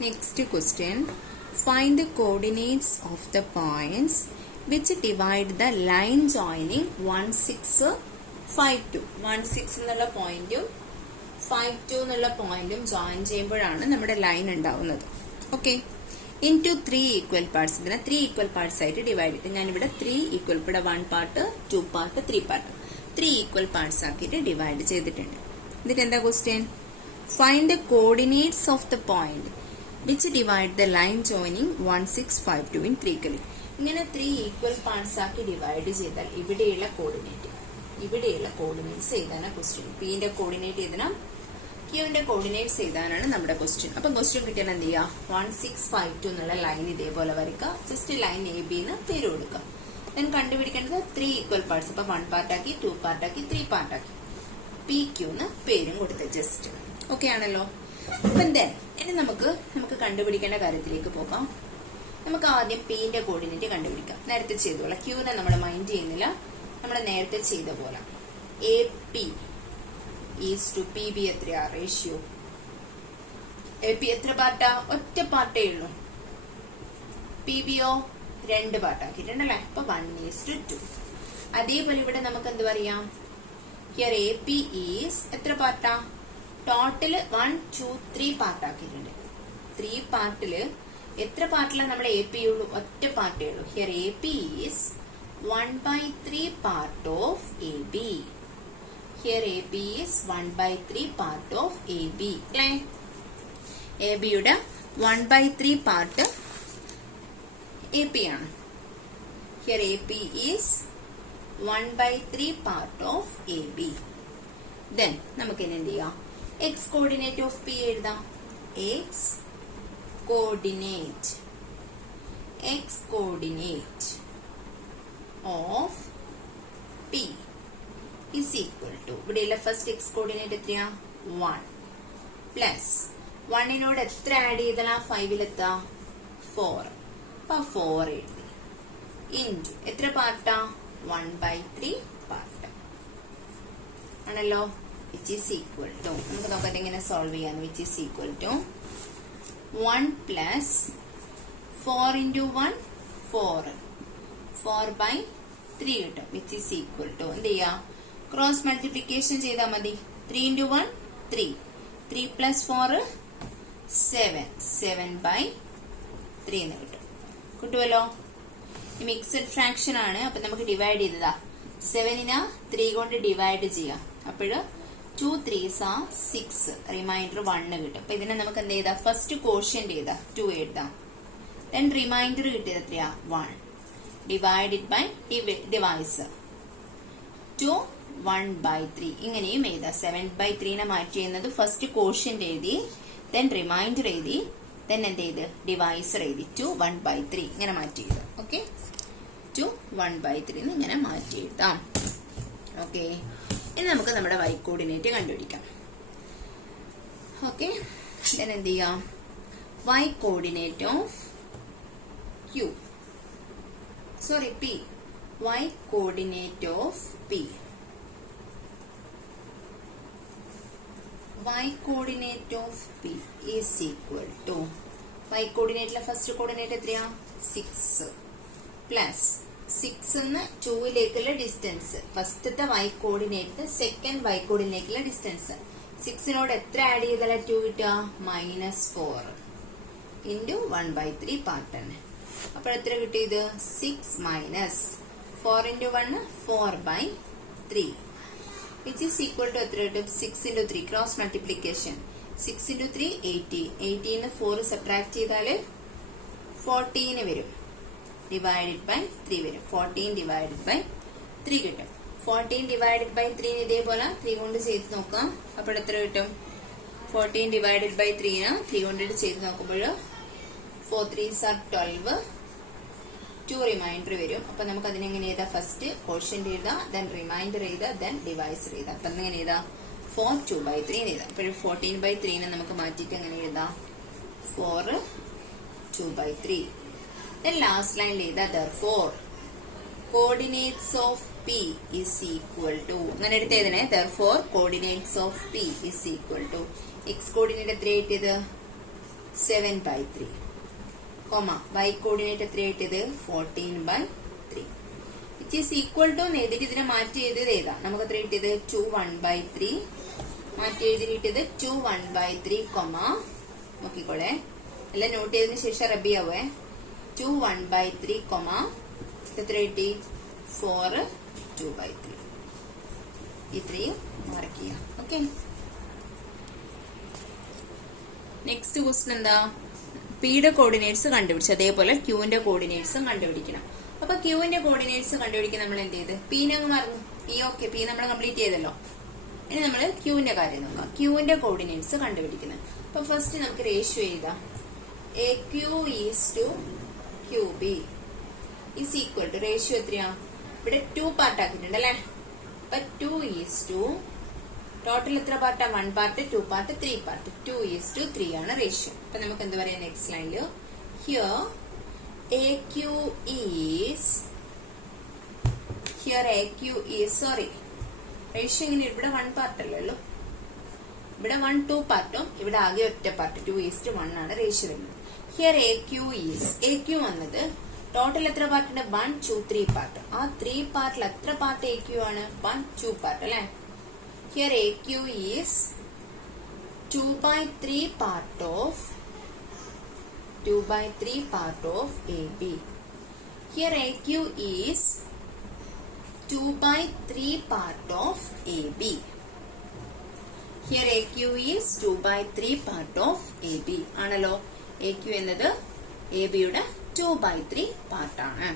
Next question. Find the coordinates of the points which divide the line joining 1652. 16 എന്നുള്ള പോയിന്റും 52 എന്നുള്ള പോയിന്റും join ചെയ്യുമ്പോഴാണ് നമ്മുടെ ലൈൻ ഉണ്ടാവുന്നത്. Okay, into 3 equal parts. ഇതിനെ 3 ഈക്വൽ പാർട്സ് ആയിട്ട് ഡിവൈഡ് ചെയ്തിട്ട് ഞാനിവിടെ 3 ഈക്വൽ, ഇവിടെ 1 part, 2 part, 3 part, 3 equal parts ആക്കിയിട്ട് ഡിവൈഡ് ചെയ്തിട്ടുണ്ട്. എന്നിട്ട് എന്താ question? Find the coordinates of the point which divide the line joining 1652 in 3 കളി. ഇങ്ങനെ 3 ഈക്വൽ പാർട്സ് ആക്കി ഡിവൈഡ് ചെയ്താൽ ഇവിടെയുള്ള കോർഡിനേറ്റ്സ് എഴുതാനാണ് ക്വസ്റ്റ്യൻ. പിന്റെ കോർഡിനേറ്റ് എഴുതണം, ക്യൂവിന്റെ കോർഡിനേറ്റ്സ് എഴുതാനാണ് നമ്മുടെ ക്വസ്റ്റ്യൻ. അപ്പൊ ക്വസ്റ്റ്യൻ കിട്ടിയാൽ എന്ത് ചെയ്യുക? 1652 എന്നുള്ള ലൈൻ ഇതേപോലെ വരയ്ക്കുക. ജസ്റ്റ് ലൈൻ എ ബി എന്ന് പേര് കൊടുക്കുക. ദെൻ കണ്ടുപിടിക്കേണ്ടത് 3 ഈക്വൽ പാർട്സ്. അപ്പൊ 1 പാർട്ടാക്കി, 2 പാർട്ടാക്കി, 3 പാർട്ടാക്കി, പി ക്യൂ എന്ന് പേരും കൊടുത്ത് ജസ്റ്റ്. ഓക്കെ ആണല്ലോ. അപ്പൊ ഇനി നമുക്ക് കണ്ടുപിടിക്കേണ്ട കാര്യത്തിലേക്ക് പോകാം. നമുക്ക് ആദ്യം പിന്റെ കോർഡിനേറ്റ് കണ്ടുപിടിക്കാം. നേരത്തെ ചെയ്ത പോലെ ക്യൂവിനെ നമ്മൾ മൈൻഡ് ചെയ്യുന്നില്ല, നമ്മൾ നേരത്തെ ചെയ്ത പോലെ. A P is to P B എത്രയാ റേഷ്യോ? എ പി എത്ര പാർട്ടാ? ഒറ്റ പാർട്ടേ ഉള്ളൂ. പി ബിയോ 2 പാർട്ടാക്കിയിട്ടുണ്ടല്ലേ. അപ്പൊ 1:2. അതേപോലെ ഇവിടെ നമുക്ക് എന്ത് പറയാം? ഹിയർ എ പി ഈസ് എത്ര പാർട്ടാ? ടോട്ടല് 1, 2, 3 പാർട്ടാക്കിയിട്ടുണ്ട്. 3 പാർട്ടില് എത്ര പാർട്ടിലാണ് നമ്മൾ എ പി ഉള്ളൂ? ഒറ്റ പാർട്ടേ ഉള്ളൂ. Here A P is 1/3 part of A B. Here A B is 1/3 part of A B. അല്ലേ? എ ബിയുടെ 1/3 പാർട്ട് എ പി ആണ്. Here A P is 1/3 part of A B. Then നമുക്ക് ഇനി എന്ത് ചെയ്യാം? എക്സ് കോർഡിനേറ്റ് ഓഫ് പി എഴുതാം. X coordinate of P is equal to, ഇവിടെയുള്ള first X coordinate എത്രയാ? 1 പ്ലസ് 1നോട് എത്ര ആഡ് ചെയ്താൽ 5 4. അപ്പൊ 4 എഴുതി ഇൻറ്റു എത്ര പാർട്ടാ? 1/3 പാർട്ട് ആണല്ലോ. വിച്ച് ഈസ് ഈക്വൽ ടു, നമുക്ക് നോക്കാം എങ്ങനെ സോൾവ് ചെയ്യാൻ. Which is equal to 1 plus 4 into 1 4, 4/3 കിട്ടും. വിച്ച് ഈസ് ഈക്വൽ ടു എന്ത് ചെയ്യാ? ക്രോസ് മൾട്ടിപ്ലിക്കേഷൻ ചെയ്താൽ മതി. 3 ഇൻറ്റു 1 3, 3 പ്ലസ് 4 7, 7/3 എന്ന് കിട്ടും. കിട്ടുമല്ലോ. മിക്സഡ് ഫ്രാക്ഷൻ ആണ്. അപ്പൊ നമുക്ക് ഡിവൈഡ് ചെയ്തതാ. 7നെ 3 കൊണ്ട് ഡിവൈഡ് ചെയ്യാം. അപ്പോഴ് 2 3s are 6, റിമൈൻഡർ 1 കിട്ടും. അപ്പൊ ഇതിനെ നമുക്ക് എന്ത് ചെയ്താ? ഫസ്റ്റ് കോഷ്യന്റ് ചെയ്താ 2 എഴുതാം. ദെൻ റിമൈൻഡർ കിട്ടിയത് എത്രയാ? 1 ഡിവൈഡഡ് ബൈ ഡിവൈസർ 2 1/3. ഇങ്ങനെയും എഴുതാം. 7/3നെ മാറ്റി ചെയ്യുന്നത് ഫസ്റ്റ് കോഷ്യന്റ് എഴുതി, ദെൻ റിമൈൻഡർ എഴുതി, ദെൻ എന്ത് ചെയ്ത്? ഡിവൈസർ എഴുതി 2 1/3 ഇങ്ങനെ മാറ്റി എഴുതാം. ഓക്കെ, 2 1/3 ഇങ്ങനെ മാറ്റി എഴുതാം. ഓക്കെ, ഇനി നമുക്ക് നമ്മുടെ വൈ കോർഡിനേറ്റ് കണ്ടുപിടിക്കാം. ഓക്കെ, ദെൻ എന്ത് ചെയ്യാം? Y coordinate of Q, sorry P, Y coordinate of P. y coordinate of p is equal to, y coordinateലെ ഫസ്റ്റ് കോർഡിനേറ്റ് എത്രയാ? 6 പ്ലസ് 6 എന്ന് 2ലേക്കുള്ള ഡിസ്റ്റൻസ്. ഫസ്റ്റത്തെ y കോർഡിനേറ്റ് സെക്കൻഡ് y കോർഡിനേറ്റിലെ ഡിസ്റ്റൻസ്. 6നോട് എത്ര ആഡ് ചെയ്താൽ 2 കിട്ടുക? -4 ഇൻറ്റു 1/3 പാർട്ട് തന്നെ. അപ്പോൾ എത്ര കിട്ടിയത്? 6 minus 4 into 1 4/3 which is equal to എത്ര കിട്ടും? 6 into 3 cross multiplication. 6 into 3 18, 18 4 subtract ചെയ്താൽ 14 വരും. ഡിവൈഡഡ് ബൈ 3 വരും. 14 ഡിവൈഡഡ് ബൈ 3 കിട്ടും. 14 ഡിവൈഡഡ് ബൈ 3 ഇതേപോലെ 3 കൊണ്ട് ചെയ്ത് നോക്കാം. അപ്പോൾ എത്ര കിട്ടും? 14 ഡിവൈഡഡ് ബൈ 3 കൊണ്ട് ചെയ്ത് നോക്കുമ്പോൾ 4 3s are 12, 2 റിമൈൻഡർ വരും. അപ്പൊ നമുക്ക് അതിനെങ്ങനെ എഴുതാം? ഫസ്റ്റ് കോഷ്യന്റ് എഴുതാം, ദെൻ റിമൈൻഡർ എഴുതാം, ദെൻ ഡിവൈസർ എഴുതാം. അപ്പൊ എങ്ങനെ എഴുതാം? 4 2/3 എഴുതാം. അപ്പോൾ 14/3 നമുക്ക് മാറ്റിയിട്ട് എങ്ങനെ എഴുതാം? 4 2/3. ദെൻ ലാസ്റ്റ് ലൈനിൽ എഴുതാം therefore coordinates of P is equal to, അങ്ങനെ എടുത്തതിനെ therefore coordinates of P is equal to, x coordinate എത്ര കിട്ടിയത്? 7/3 കോമ y കോർഡിനേറ്റ് എത്രയായിട്ടത് 14/3 വിച്ച് ഈസ് ഈക്വൽ ടു എഴുതിട്ട് ഇതിനെ മാറ്റി എഴുതിയത് ഏതാ നമുക്ക് എത്ര കിട്ടിയത് 2 1/3 മാറ്റി എഴുതിയിട്ട് 2 1/3 കോമ നോക്കിക്കോളെ എല്ലാം നോട്ട് ചെയ്തതിനു ശേഷം റബിയാവേ 2 1/3 കോമ എത്ര കിട്ടി 4 2/3 ഇത്രയും മാർക്ക് ചെയ്യാം. ഓക്കെ, നെക്സ്റ്റ് ക്വസ്റ്റ്യൻ എന്താ പിയുടെ കോർഡിനേറ്റ്സ് കണ്ടുപിടിച്ചു, അതേപോലെ ക്യൂവിന്റെ കോർഡിനേറ്റ്സും കണ്ടുപിടിക്കണം. അപ്പൊ ക്യൂവിന്റെ കോർഡിനേറ്റ്സ് കണ്ടുപിടിക്കാൻ നമ്മൾ എന്ത് ചെയ്ത് പീനെ അങ്ങ് മറന്നു. പി പി നമ്മൾ കംപ്ലീറ്റ് ചെയ്തല്ലോ. ഇനി നമ്മൾ ക്യൂവിന്റെ കാര്യം നോക്കാം. ക്യൂവിന്റെ കോർഡിനേറ്റ്സ് കണ്ടുപിടിക്കുന്നത്. അപ്പൊ ഫസ്റ്റ് നമുക്ക് റേഷ്യോ എഴുതാം. A Q is to Q B is equal to ratio എത്രയാ ഇവിടെ 2 പാർട്ട് ആക്കിയിട്ടുണ്ട് അല്ലെ. അപ്പൊ 2 ഈസ് ടു ടോട്ടൽ എത്ര പാർട്ടാ 1 part 2 part 3 part 2 is to 3 ആണ് റേഷ്യോ. അപ്പൊ നമുക്ക് എന്ത് പറയാം നെക്സ്റ്റ് ലൈനില് here A Q is sorry ratio ഇങ്ങനെ ഇവിടെ 1 പാർട്ട് അല്ലേ ഉള്ളൂ. ഇവിടെ 1 2 പാർട്ടും ഇവിടെ ആകെ ഒറ്റ പാർട്ട് 2:1 ആണ് റേഷ്യോ വരുന്നത്. ഹിയർ എ ക്യൂ വന്നത് ടോട്ടൽ എത്ര പാർട്ട് ഉണ്ട് 1 2 3 പാർട്ട്. ആ 3 പാർട്ടിൽ എത്ര പാർട്ട് എ ക്യൂ ആണ് 1 2 പാർട്ട് അല്ലെ. Here A Q is 2/3 part of AB. Here AQ is 2/3 part of AB. Here AQ is 2/3 part of AB. ആണല്ലോ AQ എന്നത് AB യുടെ 2/3 പാർട്ട് ആണ്.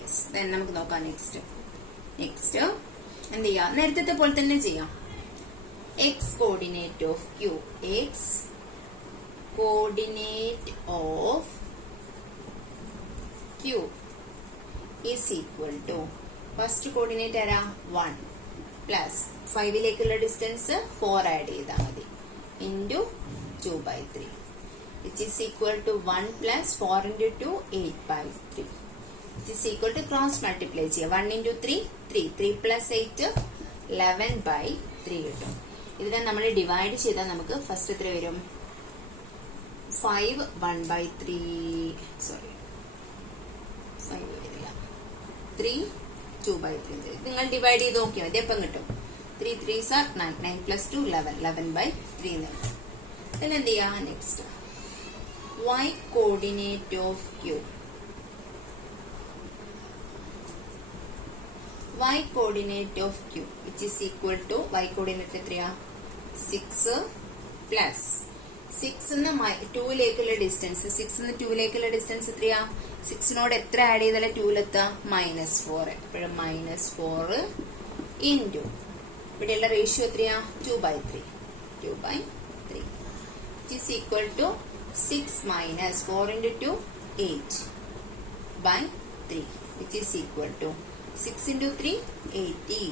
യെസ്, ദെൻ നമുക്ക് നോക്കാം നെക്സ്റ്റ് എന്ത് ചെയ്യാം നേരത്തെ പോലെ തന്നെ ചെയ്യാം. X coordinate of Q is equal to first coordinate ആരാ 1 പ്ലസ് 5ലേക്കുള്ള ഡിസ്റ്റൻസ് 4 ആഡ് ചെയ്താൽ മതി into 2/3 which is equal to 1 plus 4 into 2 8/3 which is equal to cross multiply ചെയ്യാം 1 into 3 plus 8 11/3 കിട്ടും. ഇതിനെ നമ്മൾ ഡിവൈഡ് ചെയ്താൽ നമുക്ക് ഫസ്റ്റ് എത്ര വരും 5 1/3 സോറി 5 വരില്ല 3 2/3 നിങ്ങൾ ഡിവൈഡ് ചെയ്ത് നോക്കിയാൽ മതി എപ്പം കിട്ടും 3 3s are 9 plus 2 11/3 then എന്ത് ചെയ്യാം next y coordinate of Q which is equal to y coordinate എത്രയാ 6 plus 6 2ലേക്കുള്ള ഡിസ്റ്റൻസ് 6 2ലേക്കുള്ള ഡിസ്റ്റൻസ് എത്രയാ 6നോട് എത്ര ആഡ് ചെയ്താലേ 2ലെത്താ -4 എപ്പോഴും -4 ഇൻറ്റു ഇവിടെയുള്ള റേഷ്യോ എത്രയാ 2/3 which is equal to 6 minus 4 into 2 8/3 which is equal to 6 into 3 80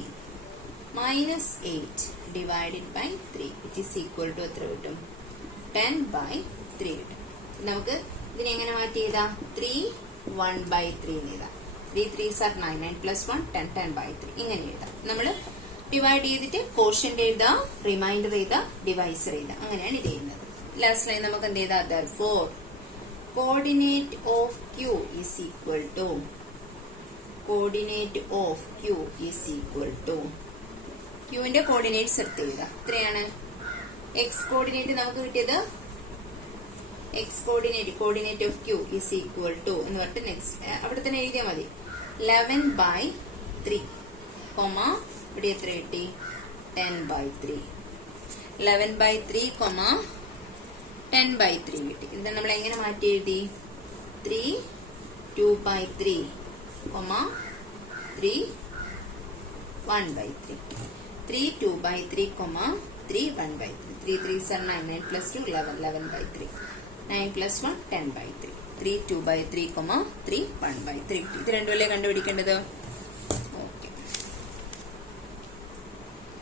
minus 8 divided by 3 which is equal to എത്ര കിട്ടും 10/3 കിട്ടും. നമുക്ക് ഇതിനെ എങ്ങനെ മാറ്റി എഴുതാം 3 1/3 എന്ന് എഴുതാം 3 3s are 9 9 plus 1 10 10/3 ഇങ്ങനെ എഴുതാം. നമ്മൾ ഡിവൈഡ് ചെയ്തിട്ട് കോഷ്യന്റ് എഴുതാം റിമൈൻഡർ എഴുതാം ഡിവൈസർ എഴുതാം അങ്ങനെയാണ് ഇത് ചെയ്യുന്നത്. ലാസ്റ്റ് ലൈൻ നമുക്ക് എന്ത് ചെയ്താൽ therefore coordinate of Q is equal to ക്യൂവിന്റെ കോർഡിനേറ്റ്സ് എടുത്ത് എഴുതാം. എത്രയാണ് എക്സ് കോർഡിനേറ്റ് നമുക്ക് കിട്ടിയത് coordinate of Q is equal to എന്ന് പറഞ്ഞിട്ട് നെക്സ്റ്റ് അവിടെ തന്നെ എഴുതിയാൽ മതി 11/3 ഇവിടെ എത്ര കിട്ടി 10/3 11/3 10/3 കിട്ടി. ഇത് നമ്മൾ എങ്ങനെ മാറ്റി എഴുതി 3 2/3 3 1/3 3 2/3 3 1/3 3 3s are 9 9 plus 2 11 11/3 9 plus 1 10/3 3 2/3 3 1/3 ഇത് രണ്ടുമല്ലേ കണ്ടുപിടിക്കേണ്ടത്.